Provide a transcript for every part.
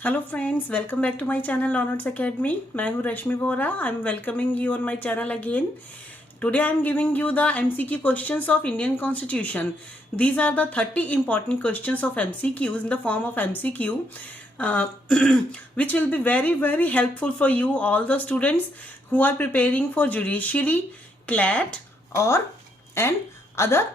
Hello friends, welcome back to my channel Learners Academy. मैं हूँ Rashmi Vora. I am welcoming you on my channel again. Today I am giving you the MCQ questions of Indian Constitution. These are the 30 important questions of MCQs in the form of MCQ, which will be very helpful for you, all the students who are preparing for judiciary, CLAT and other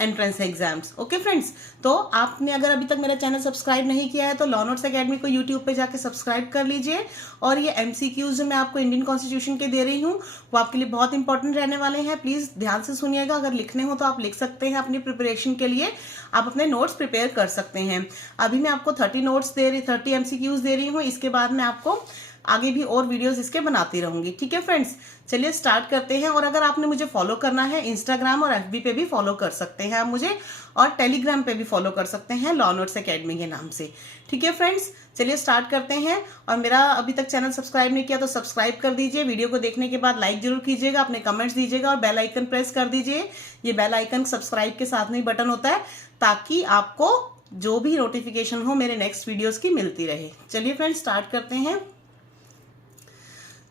entrance exams. Okay friends, तो आपने अगर अभी तक मेरा channel subscribe नहीं किया है तो लॉनर्स एकेडमी को यूट्यूब पे जाके सब्सक्राइब कर लीजिए। और ये एमसीक्यूज जो मैं आपको इंडियन कॉन्स्टिट्यूशन के दे रही हूँ वो आपके लिए बहुत इंपॉर्टेंट रहने वाले हैं। प्लीज ध्यान से सुनिएगा। अगर लिखने हो तो आप लिख सकते हैं, अपनी प्रिपरेशन के लिए आप अपने नोट्स प्रिपेयर कर सकते हैं। अभी मैं आपको 30 एमसीक्यूज दे रही हूँ। इसके बाद मैं आपको आगे भी और वीडियोस इसके बनाती रहूंगी। ठीक है फ्रेंड्स, चलिए स्टार्ट करते हैं। और अगर आपने मुझे फॉलो करना है, इंस्टाग्राम और एफबी पे भी फॉलो कर सकते हैं आप मुझे, और टेलीग्राम पे भी फॉलो कर सकते हैं लॉनर्स एकेडमी के नाम से। ठीक है फ्रेंड्स, चलिए स्टार्ट करते हैं। और मेरा अभी तक चैनल सब्सक्राइब नहीं किया तो सब्सक्राइब कर दीजिए। वीडियो को देखने के बाद लाइक जरूर कीजिएगा, अपने कमेंट्स दीजिएगा और बेल आइकन प्रेस कर दीजिए। ये बेल आइकन सब्सक्राइब के साथ में बटन होता है ताकि आपको जो भी नोटिफिकेशन हो मेरे नेक्स्ट वीडियोस की मिलती रहे। चलिए फ्रेंड्स स्टार्ट करते हैं।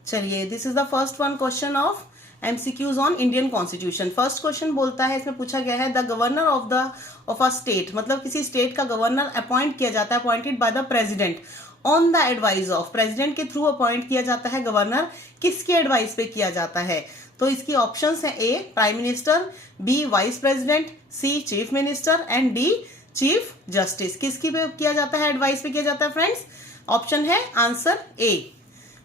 चलिए, this is the first one question of MCQs on Indian constitution. First question बोलता है, इसमें पूछा गया है the governor of a state, मतलब किसी स्टेट का गवर्नर अपॉइंट किया जाता है, appointed by the president on the advice of. President के थ्रू अपॉइंट किया जाता है गवर्नर, किसके एडवाइस पे किया जाता है? तो इसकी ऑप्शंस है A prime minister, B vice president, C chief minister and D chief justice. किसकी पे किया जाता है, एडवाइस पे किया जाता है फ्रेंड्स? ऑप्शन है आंसर ए,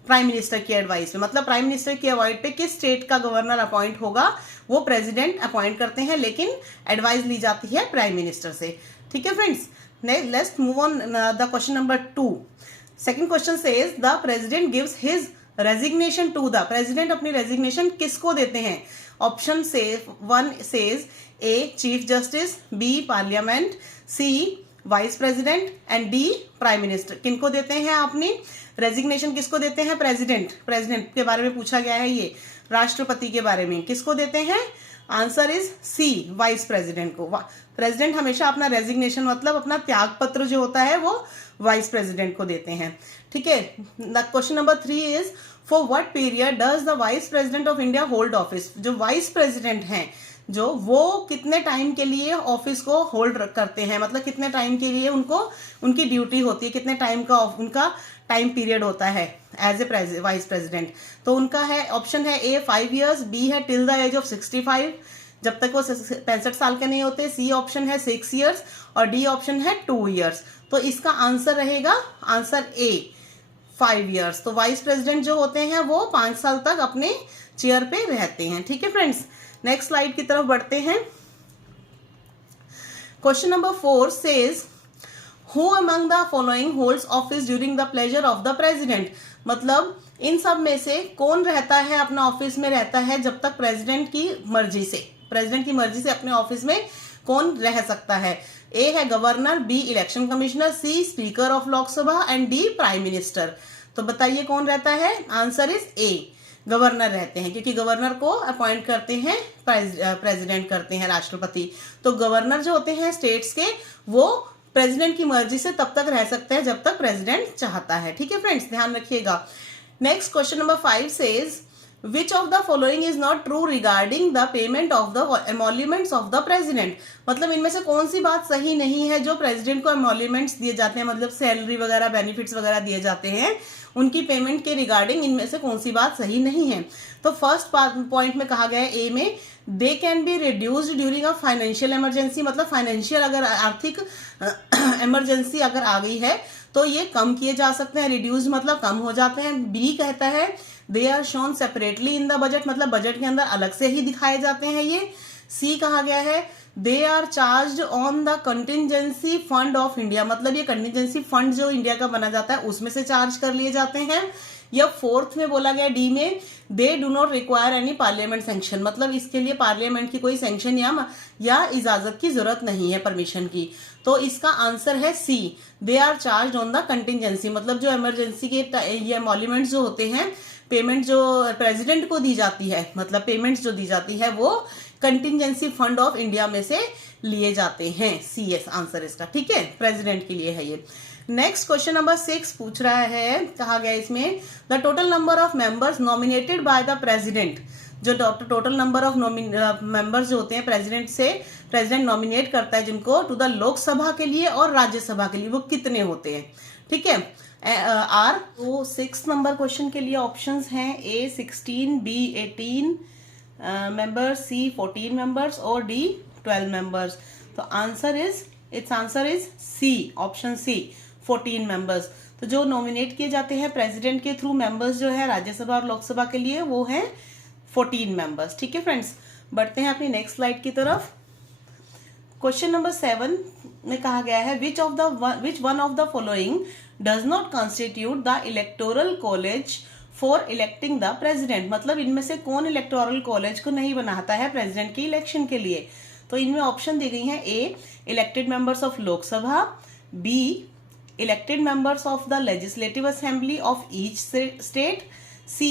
प्राइम मिनिस्टर की एडवाइस पे। मतलब प्राइम मिनिस्टर की अवॉइड पे किस स्टेट का गवर्नर अपॉइंट होगा वो प्रेसिडेंट अपॉइंट करते हैं, लेकिन एडवाइस ली जाती है प्राइम मिनिस्टर से। ठीक है friends, let's move on the question number 2। Second question says the president gives his resignation to the. President अपनी रेजिग्नेशन किसको देते हैं? ऑप्शन से 1 says A chief justice, B parliament, C vice president and D prime minister. किनको देते हैं अपनी resignation? किसको देते हैं? प्रेसिडेंट के बारे में पूछा गया है, ये राष्ट्रपति के बारे में। किसको देते हैं? Answer is C, vice president को। प्रेसिडेंट हमेशा अपना रेजिग्नेशन मतलब अपना त्याग पत्र जो होता है वो वाइस प्रेसिडेंट को देते हैं। ठीक है, question number 3 is for what period does the vice president of India hold office. जो वाइस प्रेसिडेंट हैं जो वो कितने टाइम के लिए ऑफिस को होल्ड करते हैं, मतलब कितने टाइम के लिए उनको उनकी ड्यूटी होती है, कितने टाइम का उनका टाइम पीरियड होता है एज ए वाइस प्रेसिडेंट। तो उनका है, ऑप्शन है ए 5 years, बी है टिल द एज ऑफ 65, जब तक वो 65 साल के नहीं होते, सी ऑप्शन है 6 years और डी ऑप्शन है 2 years। तो इसका आंसर रहेगा आंसर ए 5 years। तो वाइस प्रेसिडेंट जो होते हैं वो 5 साल तक अपने चेयर पे रहते हैं। ठीक है फ्रेंड्स, नेक्स्ट स्लाइड की तरफ बढ़ते हैं। Question number 4 says who among the following holds office during the pleasure of the president. मतलब इन सब में से कौन रहता है, अपना ऑफिस में रहता है जब तक प्रेसिडेंट की मर्जी से अपने ऑफिस में कौन रह सकता है? ए है governor, B election commissioner, C speaker of Lok Sabha and D prime minister. तो बताइए कौन रहता है? आंसर इज ए, गवर्नर रहते हैं, क्योंकि गवर्नर को अपॉइंट करते हैं प्रेसिडेंट करते हैं राष्ट्रपति। तो गवर्नर जो होते हैं स्टेट्स के वो प्रेसिडेंट की मर्जी से तब तक रह सकते हैं जब तक प्रेसिडेंट चाहता है। ठीक है फ्रेंड्स, ध्यान रखिएगा। Next question number 5 says which of the following is not true regarding the payment of the emoluments of the president. मतलब इनमें से कौन सी बात सही नहीं है जो प्रेसिडेंट को एमोल्यूमेंट्स दिए जाते हैं, मतलब सैलरी वगैरह बेनिफिट्स वगैरह दिए जाते हैं, उनकी पेमेंट के रिगार्डिंग इनमें से कौन सी बात सही नहीं है? तो फर्स्ट पॉइंट में कहा गया है ए में they can be reduced during a financial emergency. मतलब फाइनेंशियल अगर आर्थिक इमरजेंसी अगर आ गई है तो ये कम किए जा सकते हैं, रिड्यूस मतलब कम हो जाते हैं। बी कहता है they are shown separately in the budget, मतलब बजट के अंदर अलग से ही दिखाए जाते हैं ये। सी कहा गया है they are charge on the contingency fund of India, मतलब ये कंटिजेंसी फंड जो इंडिया का बना जाता है उसमें से चार्ज कर लिए जाते हैं। या फोर्थ में बोला गया डी में they do not require any parliament sanction, मतलब इसके लिए पार्लियामेंट की कोई सैंक्शन या इजाजत की जरूरत नहीं है, परमिशन की। तो इसका आंसर है C, they are charge on the contingency. मतलब जो इमरजेंसी के ये एमोल्यूमेंट्स जो होते हैं, पेमेंट जो प्रेसिडेंट को दी जाती है, मतलब पेमेंट्स जो दी जाती है वो कंटिजेंसी फंड ऑफ इंडिया में से लिए जाते हैं। सी एस आंसर इसका। ठीक है, प्रेसिडेंट के लिए है ये। नेक्स्ट क्वेश्चन नंबर 6 पूछ रहा है, कहा गया इसमें the total number of members nominated by the president, जो टोटल नंबर ऑफ मेंबर्स जो होते हैं प्रेसिडेंट नॉमिनेट करता है जिनको टू द लोकसभा के लिए और राज्यसभा के लिए, वो कितने होते हैं, ठीक है। आर तो 6 नंबर क्वेश्चन के लिए ऑप्शंस हैं A 16, B 18 members, C 14 members और D 12 मेंबर्स। तो it's answer is C, option C 14 members. तो जो नॉमिनेट किए जाते हैं प्रेसिडेंट के थ्रू मेंबर्स जो है राज्यसभा और लोकसभा के लिए, वो है 14 मेंबर्स, ठीक है फ्रेंड्स। बढ़ते हैं अपनी नेक्स्ट स्लाइड की तरफ। क्वेश्चन नंबर 7 में कहा गया है which one of the following does not constitute the electoral college for electing the president, मतलब इनमें से कौन इलेक्टोरल कॉलेज को नहीं बनाता है प्रेसिडेंट की इलेक्शन के लिए। तो इनमें ऑप्शन दी गई हैं A elected members of Lok Sabha, B elected members of the legislative assembly of each state, C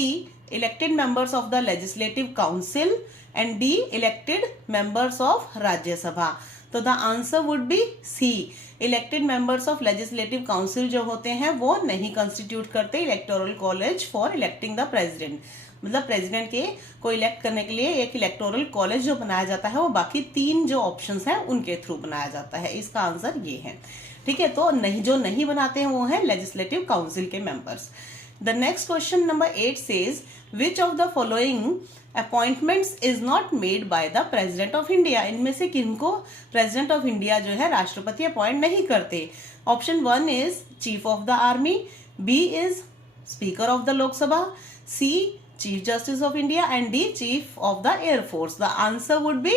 elected members of the legislative council and D elected members of Rajya Sabha. तो the answer would be C, elected members of legislative council जो होते हैं वो नहीं constitute करते electoral college for electing the president, मतलब president के को इलेक्ट करने के लिए एक इलेक्टोरल कॉलेज जो बनाया जाता है वो बाकी 3 जो ऑप्शंस हैं उनके थ्रू बनाया जाता है। इसका आंसर ये है, ठीक है। तो जो नहीं बनाते हैं वो है लेजिस्लेटिव काउंसिल के members. The next question number 8 says which of the following appointments is not made by the president of India, इनमें से किनको प्रेसिडेंट ऑफ इंडिया जो है राष्ट्रपति अपॉइंट नहीं करते। Option 1 is chief of the army, B is speaker of the Lok Sabha, C chief justice of India and D chief of the air force. The answer would B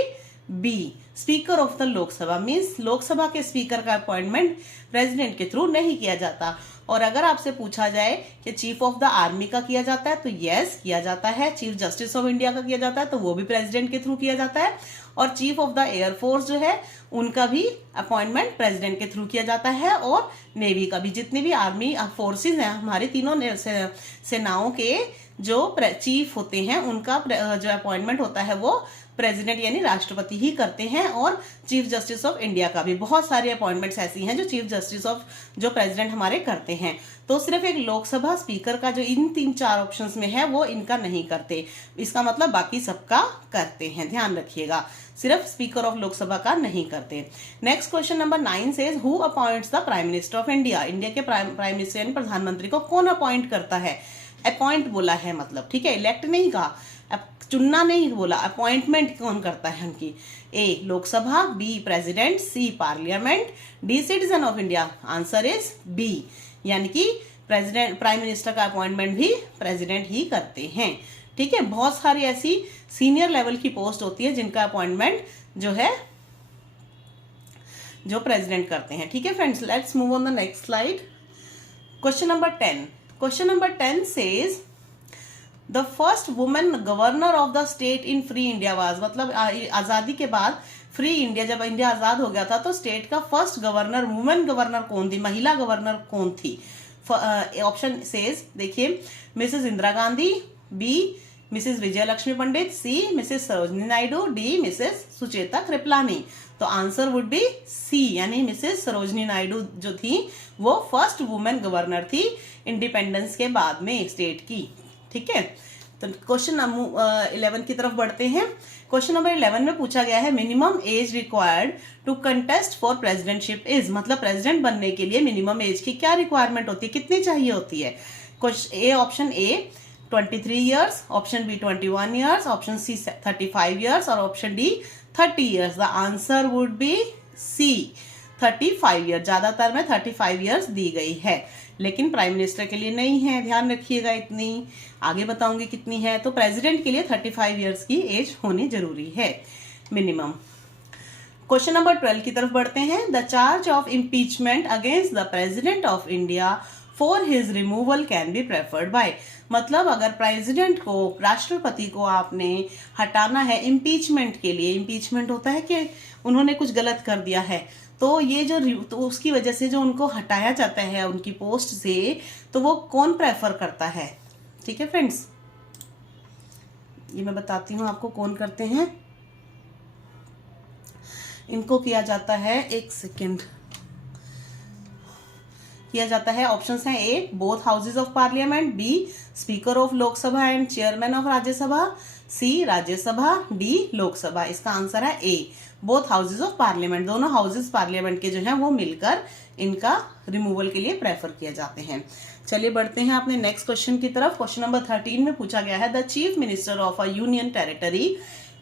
B speaker of the Lok Sabha, means Lok Sabha के speaker का appointment president के through नहीं किया जाता। और अगर आपसे पूछा जाए कि चीफ ऑफ द आर्मी का किया जाता है तो यस किया जाता है, चीफ जस्टिस ऑफ इंडिया का किया जाता है तो वो भी प्रेसिडेंट के थ्रू किया जाता है, और चीफ ऑफ द एयरफोर्स जो है उनका भी अपॉइंटमेंट प्रेसिडेंट के थ्रू किया जाता है, और नेवी का भी, जितनी भी आर्मी फोर्सेज हैं हमारी तीनों सेनाओं के जो चीफ होते हैं उनका जो अपॉइंटमेंट होता है वो प्रेसिडेंट यानी राष्ट्रपति ही करते हैं, और चीफ जस्टिस ऑफ इंडिया का भी। बहुत सारी अपॉइंटमेंट्स ऐसी हैं जो चीफ जस्टिस ऑफ जो प्रेसिडेंट हमारे करते हैं। तो सिर्फ एक लोकसभा स्पीकर का जो इन 3-4 ऑप्शंस में है वो इनका नहीं करते, इसका मतलब बाकी सबका करते हैं, ध्यान रखिएगा, सिर्फ स्पीकर ऑफ लोकसभा का नहीं करते। Next question number 9 says who appoints the prime minister of India, India के प्राइम मिनिस्टर यानी प्रधानमंत्री को कौन अपॉइंट करता है। अपॉइंट बोला है मतलब, ठीक है, इलेक्ट नहीं कहा, चुनना नहीं बोला, अपॉइंटमेंट कौन करता है उनकी। A Lok Sabha, B president, C parliament, D citizen of India. Answer is B, यानी कि प्रेसिडेंट प्राइम मिनिस्टर का अपॉइंटमेंट भी प्रेसिडेंट ही करते हैं, ठीक है। बहुत सारी ऐसी सीनियर लेवल की पोस्ट होती है जिनका अपॉइंटमेंट जो है जो प्रेसिडेंट करते हैं, ठीक है friends. Let's move on the next slide. Question number 10 says the first women governor of the state in free India was, मतलब आजादी के बाद फ्री इंडिया, जब इंडिया आजाद हो गया था तो स्टेट का फर्स्ट गवर्नर, वुमेन गवर्नर कौन थी, महिला गवर्नर कौन थी। ऑप्शन सेज देखिए Mrs Indira Gandhi, B Mrs Vijaya Lakshmi Pandit, C Mrs Sarojini Naidu, D Mrs Sucheta Kripalani. तो आंसर वुड बी C, यानी मिसेस सरोजनी नायडू जो थी वो फर्स्ट वुमेन गवर्नर थी इंडिपेंडेंस के बाद में स्टेट की, ठीक है। तो क्वेश्चन नंबर 11 की तरफ बढ़ते हैं। क्वेश्चन नंबर 11 में पूछा गया है minimum age required to contest for presidentship is, मतलब प्रेसिडेंट बनने के लिए मिनिमम एज की क्या रिक्वायरमेंट होती है, कितनी चाहिए होती है। Option A 23 years, option B 21 years, option C 35 years और option D 30 years. The answer would be C 35 year, ज्यादातर में 35 ईयर्स दी गई है, लेकिन प्राइम मिनिस्टर के लिए नहीं है, ध्यान रखिएगा, इतनी आगे बताऊंगी कितनी है। तो प्रेसिडेंट के लिए 35 ईयर्स की एज होनी जरूरी है मिनिमम। क्वेश्चन नंबर 12 की तरफ बढ़ते हैं। The charge of impeachment against the president of India for his removal can be preferred bye, मतलब अगर प्रेसिडेंट को, राष्ट्रपति को आपने हटाना है इम्पीचमेंट के लिए, इम्पीचमेंट होता है कि उन्होंने कुछ गलत कर दिया है, तो ये जो तो उसकी वजह से जो उनको हटाया जाता है उनकी पोस्ट से, तो वो कौन प्रेफर करता है, ठीक है फ्रेंड्स। ये मैं बताती हूँ आपको कौन करते हैं। इनको किया जाता है, एक सेकेंड, किया जाता है? ऑप्शंस हैं A both houses of parliament, B speaker of Lok Sabha and chairman of Rajya Sabha, C Rajya Sabha, D Lok Sabha. इसका आंसर है A both houses of parliament. दोनों हाउसेज पार्लियामेंट के जो हैं वो मिलकर इनका रिमूवल के लिए प्रेफर किए जाते हैं। चलिए बढ़ते हैं अपने नेक्स्ट क्वेश्चन की तरफ। क्वेश्चन नंबर 13 में पूछा गया है the chief minister of a union territory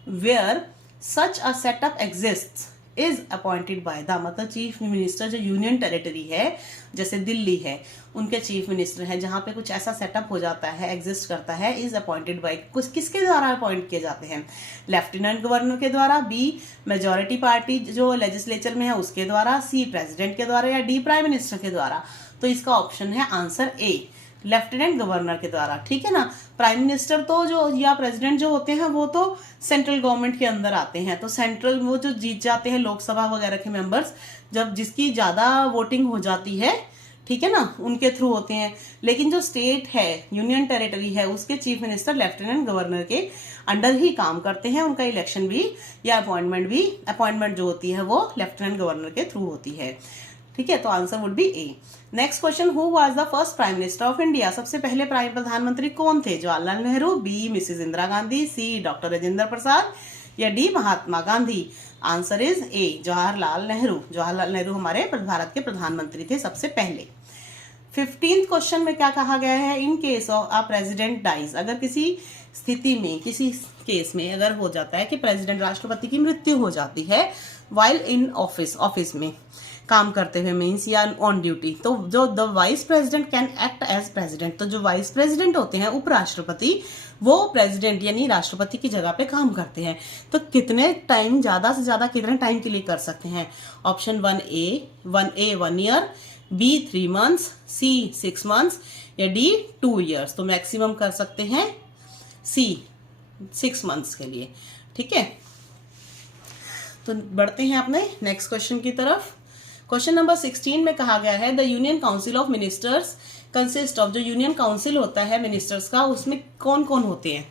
where such a setup exists is appointed by the, मतलब चीफ मिनिस्टर जो यूनियन टेरिटरी है जैसे दिल्ली है उनके चीफ मिनिस्टर हैं जहां पे कुछ ऐसा सेटअप हो जाता है, एग्जिस्ट करता है, इज अपॉइंटेड बाय, कुछ किसके द्वारा अपॉइंट किए जाते हैं? लेफ्टिनेंट गवर्नर के द्वारा, बी मेजोरिटी पार्टी जो लेजिस्लेचर में है उसके द्वारा, सी प्रेसिडेंट के द्वारा, या डी प्राइम मिनिस्टर के द्वारा। तो इसका ऑप्शन है आंसर ए लेफ्टिनेंट गवर्नर के द्वारा। ठीक है ना, प्राइम मिनिस्टर तो जो या प्रेसिडेंट जो होते हैं वो तो सेंट्रल गवर्नमेंट के अंदर आते हैं, तो सेंट्रल वो जो जीत जाते हैं लोकसभा वगैरह के मेंबर्स, जब जिसकी ज्यादा वोटिंग हो जाती है, ठीक है ना, उनके थ्रू होते हैं। लेकिन जो स्टेट है यूनियन टेरिटरी है उसके चीफ मिनिस्टर लेफ्टिनेंट गवर्नर के अंडर ही काम करते हैं, उनका इलेक्शन भी या अपॉइंटमेंट जो होती है वो लेफ्टिनेंट गवर्नर के थ्रू होती है। ठीक है, तो answer would B A. Next question, who was the first prime minister of India? सबसे पहले प्रधानमंत्री कौन थे? जवाहरलाल नेहरू, बी मिसेस इंदिरा गांधी, सी डॉक्टर राजेंद्र प्रसाद, या D Mahatma Gandhi. Answer is a Jawaharlal Nehru. Jawaharlal Nehru हमारे भारत के प्रधानमंत्री थे सबसे पहले। 15th क्वेश्चन में क्या कहा गया है? In case of a president dies, अगर किसी स्थिति में किसी केस में अगर हो जाता है कि प्रेसिडेंट राष्ट्रपति की मृत्यु हो जाती है वाइल इन ऑफिस में काम करते हुए, मीन्स या ऑन ड्यूटी, तो जो the vice president can act as president, तो जो वाइस प्रेसिडेंट होते हैं उपराष्ट्रपति वो प्रेसिडेंट यानी राष्ट्रपति की जगह पे काम करते हैं। तो कितने टाइम, ज्यादा से ज्यादा कितने टाइम के लिए कर सकते हैं? ऑप्शन 1 ईयर, बी 3 मंथ्स, सी 6 मंथ्स, या डी 2 ईयर्स। तो मैक्सिमम कर सकते हैं सी 6 मंथ्स के लिए। ठीक है, तो बढ़ते हैं अपने नेक्स्ट क्वेश्चन की तरफ। क्वेश्चन नंबर 16 में कहा गया है the union council of ministers consist of, जो यूनियन काउंसिल होता है मिनिस्टर्स का उसमें कौन कौन होते हैं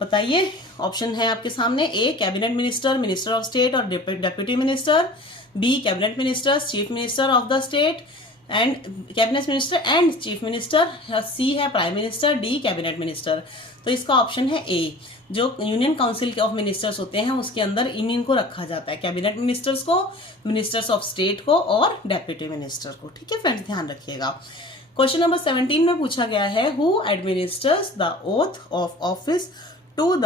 बताइए? ऑप्शन है आपके सामने, A cabinet minister, minister of state और deputy minister, B cabinet ministers, chief minister of the state and cabinet minister and chief minister, C है prime minister, D cabinet minister. तो इसका ऑप्शन है ए, जो यूनियन काउंसिल ऑफ मिनिस्टर्स होते हैं उसके अंदर इनको रखा जाता है, कैबिनेट मिनिस्टर्स को, मिनिस्टर्स ऑफ स्टेट को और डेप्यूटी मिनिस्टर को। ठीक है फ्रेंड्स, ध्यान रखिएगा। क्वेश्चन नंबर 17 में पूछा गया है who administers the oath of office to the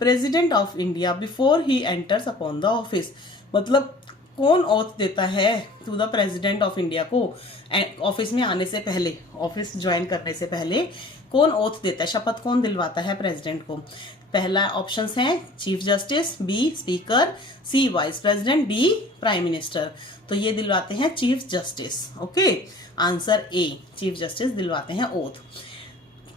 president of India before he enters upon the office, मतलब कौन ओथ देता है to the president of India को ऑफिस में आने से पहले, ऑफिस ज्वाइन करने से पहले कौन ओथ देता है, शपथ कौन दिलवाता है प्रेसिडेंट को? पहला ऑप्शंस हैं chief justice, B speaker, C vice president, D prime minister. तो ये दिलवाते हैं chief justice. Okay, answer A chief justice दिलवाते हैं ओथ।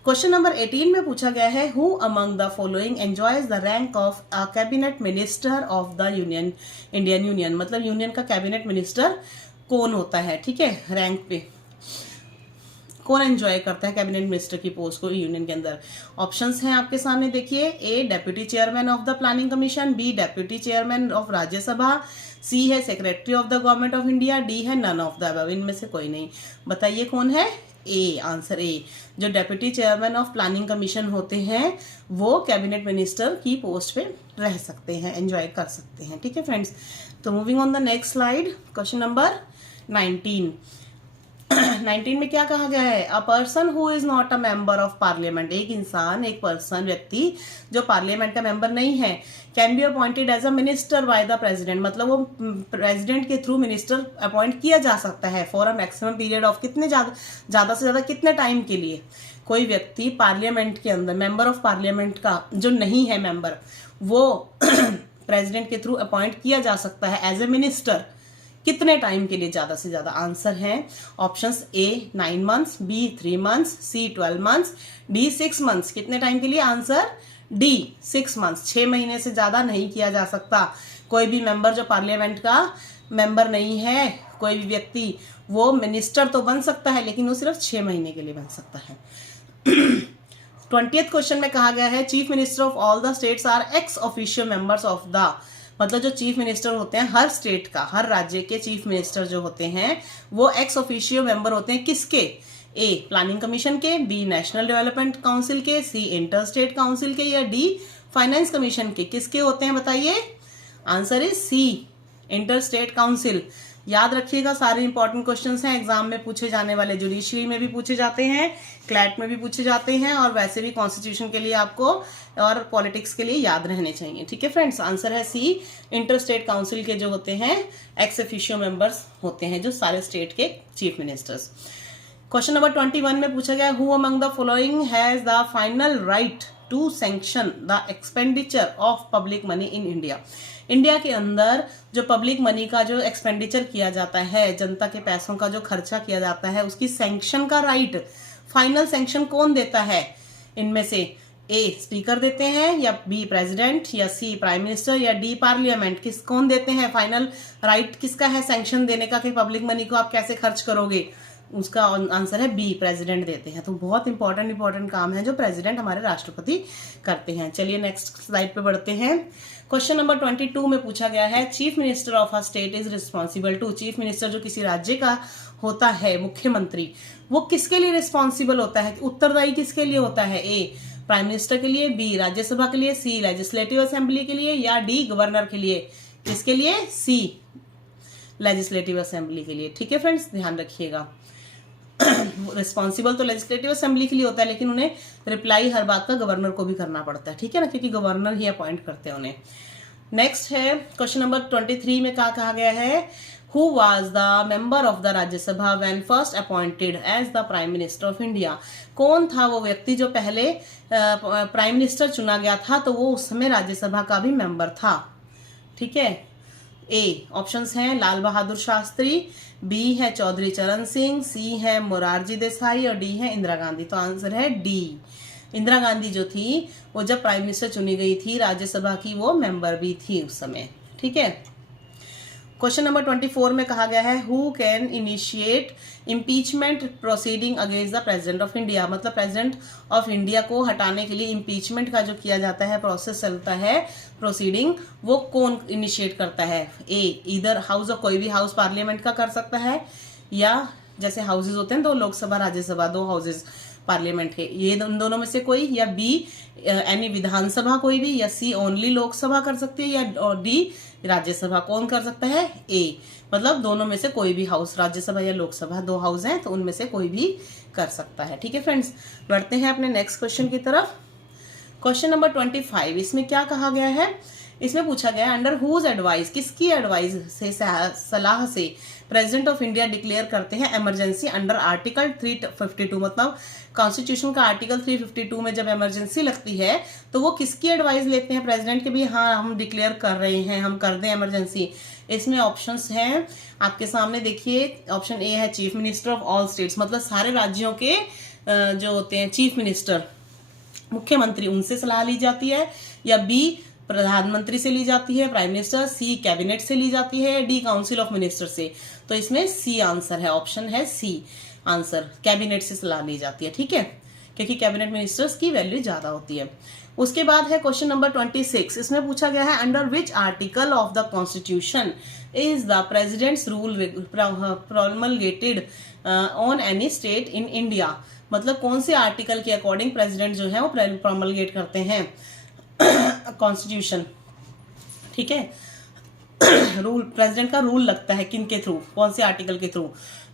क्वेश्चन नंबर 18 में पूछा गया है who among the following enjoys the rank of a cabinet minister of the Indian union, मतलब यूनियन का कैबिनेट मिनिस्टर कौन होता है? ठीक है, रैंक पे कौन एंजॉय करता है कैबिनेट मिनिस्टर की पोस्ट को यूनियन के अंदर? ऑप्शंस हैं आपके सामने, देखिए, A deputy chairman of the planning commission, B deputy chairman of Rajya Sabha, C है secretary of the government of India, D है नन ऑफ द अबव। इनमें से कोई नहीं, बताइए कौन है? ए, आंसर ए, जो deputy chairman of planning commission होते हैं वो कैबिनेट मिनिस्टर की पोस्ट पे रह सकते हैं, एंजॉय कर सकते हैं। ठीक है फ्रेंड्स, तो moving on the next slide, question number 19 में क्या कहा गया है? A person who is not a member of parliament, एक इंसान, एक पर्सन, व्यक्ति जो पार्लियामेंट का मेंबर नहीं है, can be appointed as a minister by the president, मतलब वो प्रेसिडेंट के थ्रू मिनिस्टर अपॉइंट किया जा सकता है for a maximum period of, कितने ज्यादा से ज्यादा कितने टाइम के लिए? कोई व्यक्ति पार्लियामेंट के अंदर मेंबर ऑफ पार्लियामेंट का जो नहीं है मेंबर, वो प्रेसिडेंट के थ्रू अपॉइंट किया जा सकता है एज ए मिनिस्टर, कितने टाइम के लिए ज्यादा से ज्यादा? आंसर है options A 9 months, B 3 months, C 12 months, D 6 months. कितने टाइम के लिए? आंसर डी 6 मंथ्स, 6 महीने से ज्यादा नहीं किया जा सकता। कोई भी मेंबर जो पार्लियामेंट का मेंबर नहीं है, कोई भी व्यक्ति, वो मिनिस्टर तो बन सकता है लेकिन वो सिर्फ 6 महीने के लिए बन सकता है। 20th क्वेश्चन में कहा गया है chief minister of all the states are ex official members of the मतलब जो चीफ मिनिस्टर होते हैं हर स्टेट का, हर राज्य के चीफ मिनिस्टर जो होते हैं वो एक्स ऑफिशियो मेंबर होते हैं किसके? ए प्लानिंग कमीशन के, बी नेशनल डेवलपमेंट काउंसिल के, सी इंटर स्टेट काउंसिल के, या डी फाइनेंस कमीशन के। किसके होते हैं बताइए? Answer is C, inter state council. याद रखिएगा, सारे इंपॉर्टेंट क्वेश्चंस हैं, एग्जाम में पूछे जाने वाले, जुडिशरी में भी पूछे जाते हैं, क्लैट में भी पूछे जाते हैं, और वैसे भी कॉन्स्टिट्यूशन के लिए आपको और पॉलिटिक्स के लिए याद रहने चाहिए। ठीक है फ्रेंड्स, आंसर है सी, इंटर स्टेट काउंसिल के जो होते हैं एक्स ऑफिशियो मेंबर्स होते हैं, जो सारे स्टेट के चीफ मिनिस्टर्स। क्वेश्चन नंबर 21 में पूछा गया, who among the following has the final right to sanction the expenditure of public money in India. India के अंदर जो पब्लिक मनी का जो एक्सपेंडिचर किया जाता है, जनता के पैसों का जो खर्चा किया जाता है, उसकी सैंक्शन का राइट, फाइनल सैंक्शन कौन देता है? इनमें से ए स्पीकर देते हैं, या बी प्रेसिडेंट, या सी प्राइम मिनिस्टर, या डी पार्लियामेंट। कौन देते हैं फाइनल राइट? किसका है सैंक्शन देने का कि पब्लिक मनी को आप कैसे खर्च करोगे? उसका आंसर है बी, प्रेसिडेंट देते हैं। तो बहुत इंपॉर्टेंट काम है जो प्रेसिडेंट हमारे राष्ट्रपति करते हैं। चलिए नेक्स्ट स्लाइड पे बढ़ते हैं। क्वेश्चन नंबर 22 में पूछा गया है, chief minister of a state is responsible to. Chief minister जो किसी राज्य का होता है, मुख्यमंत्री, वो किसके लिए रिस्पॉन्सिबल होता है? उत्तरदायी किसके लिए होता है? ए प्राइम मिनिस्टर के लिए, बी राज्यसभा के लिए, सी लेजिस्लेटिव असेंबली के लिए, या डी गवर्नर के लिए। किसके लिए? सी लेजिस्लेटिव असेंबली के लिए। ठीक है फ्रेंड्स, ध्यान रखिएगा। रिस्पॉन्सिबल तो लेजिस्लेटिव असेंबली के लिए होता है, लेकिन उन्हें रिप्लाई हर बात का गवर्नर को भी करना पड़ता है। ठीक है ना, क्योंकि गवर्नर ही अपॉइंट करते हैं उन्हें। नेक्स्ट है क्वेश्चन नंबर 23 में क्या कहा गया है, who was the member of the Rajya Sabha when first appointed as the prime minister of India. कौन था वो व्यक्ति जो पहले प्राइम मिनिस्टर चुना गया था, तो वो उस समय राज्यसभा का भी मेंबर था। ठीक है, ए ऑप्शंस हैं लाल बहादुर शास्त्री, बी है चौधरी चरण सिंह, सी है मोरारजी देसाई, और डी है इंदिरा गांधी। तो आंसर है डी, इंदिरा गांधी जो थी वो जब प्राइम मिनिस्टर चुनी गई थी राज्यसभा की, वो मेंबर भी थी उस समय। ठीक है, क्वेश्चन नंबर 24 में कहा गया है, who can initiate impeachment proceeding against the president of India. मतलब प्रेसिडेंट ऑफ इंडिया को हटाने के लिए इम्पीचमेंट का जो किया जाता है, प्रोसेस चलता है, प्रोसीडिंग, वो कौन इनिशिएट करता है? ए इधर हाउस ऑफ, कोई भी हाउस पार्लियामेंट का कर सकता है, या जैसे हाउसेज होते हैं दो, लोकसभा राज्यसभा, दो हाउसेज पार्लियामेंट के, ये उन दोनों में से कोई, या बी एनी विधानसभा कोई भी, या सी ओनली लोकसभा कर सकती है, या डी राज्यसभा। कौन कर सकता है? ए, मतलब दोनों में से कोई भी हाउस, राज्यसभा या लोकसभा, दो हाउस हैं तो उनमें से कोई भी कर सकता है। ठीक है फ्रेंड्स, बढ़ते हैं अपने नेक्स्ट क्वेश्चन की तरफ। क्वेश्चन नंबर 25, इसमें क्या कहा गया है? इसमें पूछा गया, अंडर हुज एडवाइस, किसकी एडवाइस से, सलाह से प्रेसिडेंट ऑफ इंडिया डिक्लेयर करते हैं इमरजेंसी अंडर आर्टिकल 352। मतलब कॉन्स्टिट्यूशन का आर्टिकल 352 में जब इमरजेंसी लगती है तो वो किसकी एडवाइस लेते हैं? प्रेसिडेंट के भी, हाँ हम डिक्लेयर कर रहे हैं, हम कर दें इमरजेंसी। इसमें ऑप्शंस हैं आपके सामने, देखिए। ऑप्शन ए है chief minister of all states, मतलब सारे राज्यों के जो होते हैं चीफ मिनिस्टर, मुख्यमंत्री, उनसे सलाह ली जाती है, या बी प्रधानमंत्री से ली जाती है, प्राइम मिनिस्टर, सी कैबिनेट से ली जाती है, डी काउंसिल ऑफ मिनिस्टर से। तो इसमें सी आंसर है, ऑप्शन है सी आंसर, कैबिनेट से सलाह ली जाती है। ठीक है, क्योंकि कैबिनेट मिनिस्टर्स की वैल्यू ज्यादा होती है। उसके बाद है क्वेश्चन नंबर 26, इसमें पूछा गया है, under which article of the constitution is the president's rule promulgated on any state in India. मतलब कौन से आर्टिकल के अकॉर्डिंग प्रेसिडेंट जो है वो प्रोमलगेट करते हैं कॉन्स्टिट्यूशन। ठीक है, रूल, प्रेसिडेंट का रूल लगता है किन के थ्रू, कौन से आर्टिकल के थ्रू?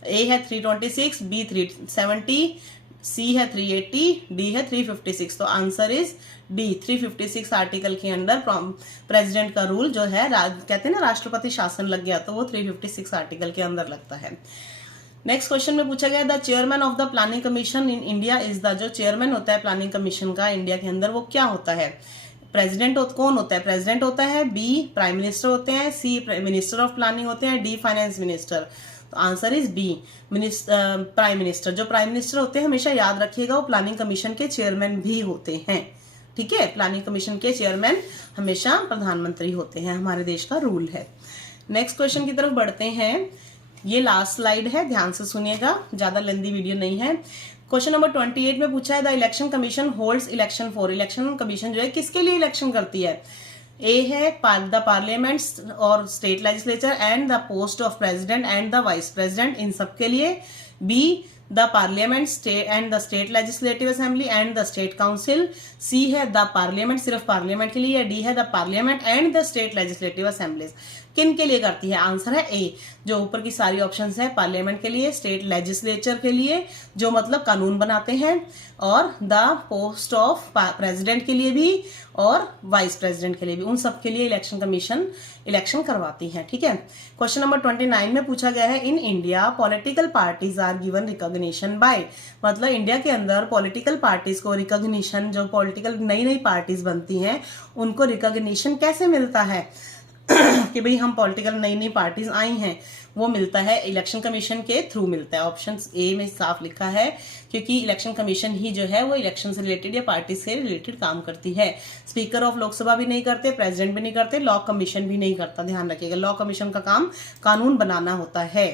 ए है 326, बी 370, सी है 380, डी है 356। तो आंसर इज डी, 356 आर्टिकल के अंडर प्रेसिडेंट का रूल जो है, कहते हैं ना राष्ट्रपति शासन लग गया, तो वो 356 आर्टिकल के अंदर लगता है। नेक्स्ट क्वेश्चन में पूछा गया, the chairman of the planning commission in India is the, जो चेयरमैन होता है प्लानिंग कमीशन का इंडिया के अंदर, वो क्या होता है? प्रेसिडेंट कौन होता है? प्रेसिडेंट होता है, बी प्राइम मिनिस्टर होते हैं, सी मिनिस्टर ऑफ प्लानिंग होते हैं, डी फाइनेंस मिनिस्टर। तो answer is B, prime minister. जो प्राइम मिनिस्टर होते हैं, हमेशा याद रखिएगा, वो प्लानिंग कमीशन के चेयरमैन भी होते हैं। ठीक है, प्लानिंग कमीशन के चेयरमैन हमेशा प्रधानमंत्री होते हैं, हमारे देश का रूल है। नेक्स्ट क्वेश्चन की तरफ बढ़ते हैं। ये लास्ट स्लाइड है, ध्यान से सुनिएगा, ज्यादा लेंदी वीडियो नहीं है। क्वेश्चन नंबर 28 में पूछा है, the election commission holds election for. Election commission जो है किसके लिए इलेक्शन करती है? ए है द पार्लियामेंट्स और state legislature and the post of president and the vice president, इन सब के लिए। B the parliament state and the state legislative assembly and the state council. C है द पार्लियामेंट सिर्फ पार्लियामेंट के लिए। डी है the parliament and the state legislative assemblies. किन के लिए करती है? आंसर है ए, जो ऊपर की सारी ऑप्शंस है, पार्लियामेंट के लिए, स्टेट लेजिस्लेचर के लिए जो मतलब कानून बनाते हैं, और द पोस्ट ऑफ प्रेसिडेंट के लिए भी और वाइस प्रेसिडेंट के लिए भी, उन सब के लिए इलेक्शन कमीशन इलेक्शन करवाती है। ठीक है। क्वेश्चन नंबर 29 में पूछा गया है, in India political parties are given recognition by, मतलब इंडिया के अंदर पॉलिटिकल पार्टीज को रिकॉग्निशन, जो पॉलिटिकल नई नई पार्टीज बनती हैं उनको रिकॉग्निशन कैसे मिलता है कि भाई हम पॉलिटिकल नई नई पार्टीज आई हैं, वो मिलता है इलेक्शन कमीशन के थ्रू मिलता है। ऑप्शन ए में साफ लिखा है, क्योंकि इलेक्शन कमीशन ही जो है वो इलेक्शन से रिलेटेड या पार्टी से रिलेटेड काम करती है। स्पीकर ऑफ लोकसभा भी नहीं करते, प्रेसिडेंट भी नहीं करते, लॉ कमीशन भी नहीं करता। ध्यान रखिएगा, लॉ कमीशन का काम कानून बनाना होता है,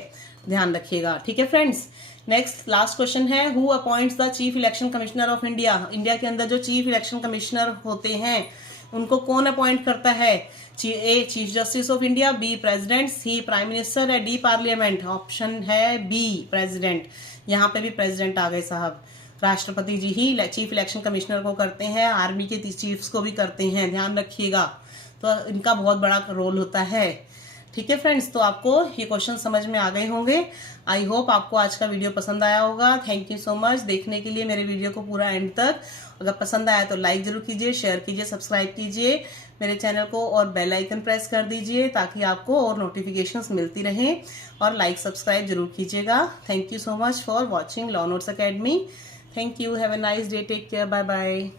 ध्यान रखिएगा। ठीक है फ्रेंड्स। नेक्स्ट लास्ट क्वेश्चन है, who appoints the chief election commissioner of India. India के अंदर जो चीफ इलेक्शन कमिश्नर होते हैं उनको कौन अपॉइंट करता है? A chief justice of India, B president, C prime minister, D parliament. Option है बी प्रेसिडेंट। यहाँ पे भी प्रेसिडेंट आ गए साहब। राष्ट्रपति जी ही चीफ इलेक्शन कमिश्नर को करते हैं, आर्मी के चीफ्स को भी करते हैं, ध्यान रखिएगा। तो इनका बहुत बड़ा रोल होता है। ठीक है फ्रेंड्स, तो आपको ये क्वेश्चन समझ में आ गए होंगे। आई होप आपको आज का वीडियो पसंद आया होगा। थैंक यू सो मच देखने के लिए मेरे वीडियो को पूरा एंड तक। अगर पसंद आया तो लाइक जरूर कीजिए, शेयर कीजिए, सब्सक्राइब कीजिए मेरे चैनल को और बेल आइकन प्रेस कर दीजिए ताकि आपको और नोटिफिकेशंस मिलती रहें, और लाइक सब्सक्राइब जरूर कीजिएगा। Thank you so much for watching law notes academy. Thank you, have a nice day, take care, bye bye.